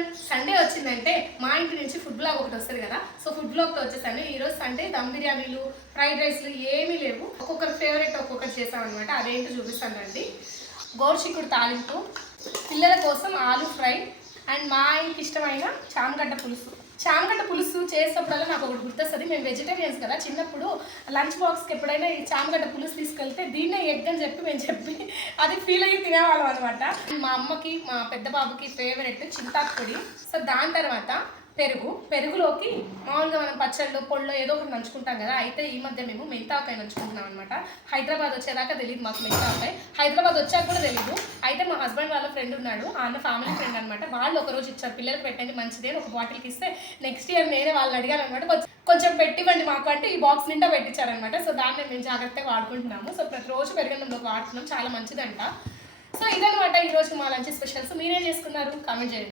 Everyone, Sunday వచ్చిందంటే మా ఇంటి నుంచి ఫుడ్ బ్లాగ్ ఒకటి వస్తుంది కదా. సో ఫుడ్ బ్లాగ్తో వచ్చేసాను. ఈరోజు సండే దమ్ బిర్యానీలు, ఫ్రైడ్ రైస్లు ఏమీ లేవు. ఒక్కొక్కరి ఫేవరెట్ ఒక్కొక్కటి చేసామన్నమాట. అదేంటో చూపిస్తానండి. గోరుచిక్కుడు తాలింపు, పిల్లల కోసం ఆలు ఫ్రై, అండ్ మా ఆయనకి ఇష్టమైన చామగడ్డ పులుసు. చామగడ్డ పులుసు చేసేటప్పుడల్లా నాకు ఒకటి గుర్తొస్తుంది. మేము వెజిటేరియన్స్ కదా, చిన్నప్పుడు లంచ్ బాక్స్కి ఎప్పుడైనా ఈ చామగడ్డ పులుసు తీసుకెళ్తే దీన్నే ఎగ్ అని చెప్పి అది ఫీల్ అయ్యి తినేవాళ్ళం అనమాట. మా అమ్మకి, మా పెద్ద బాబుకి ఫేవరెట్ చింతాకు పొడి. సో దాని తర్వాత పెరుగులోకి మామూలుగా మనం పచ్చళ్ళు, పొళ్ళు ఏదో ఒకటి నంచుకుంటాం కదా. అయితే ఈ మధ్య మేము మెంతావకాయ నంచుకుంటున్నాం అనమాట. హైదరాబాద్ వచ్చేదాకా తెలియదు మాకు మెంతావకాయ. హైదరాబాద్ వచ్చాక కూడా తెలియదు. అయితే మా హస్బెండ్ వాళ్ళ ఫ్రెండ్ ఉన్నాడు, అన్న ఫ్యామిలీ ఫ్రెండ్ అనమాట. వాళ్ళు ఒకరోజు ఇచ్చారు, పిల్లలకి పెట్టండి మంచిదే ఒక బాటిల్కి ఇస్తే. నెక్స్ట్ ఇయర్ నేనే వాళ్ళని అడిగాను అనమాట, కొంచెం పెట్టివ్వండి మాకు అంటే ఈ బాక్స్ నిండా పెట్టించారనమాట. సో దాన్ని మేము జాగ్రత్తగా వాడుకుంటున్నాము. సో ప్రతిరోజు పెరుగన్నంలోకి వాడుతున్నాం, చాలా మంచిదంట. సో ఇదనమాట ఈరోజు మా లంచ్ స్పెషల్స్. మీరేం చేసుకున్నారు కామెంట్ చేయండి.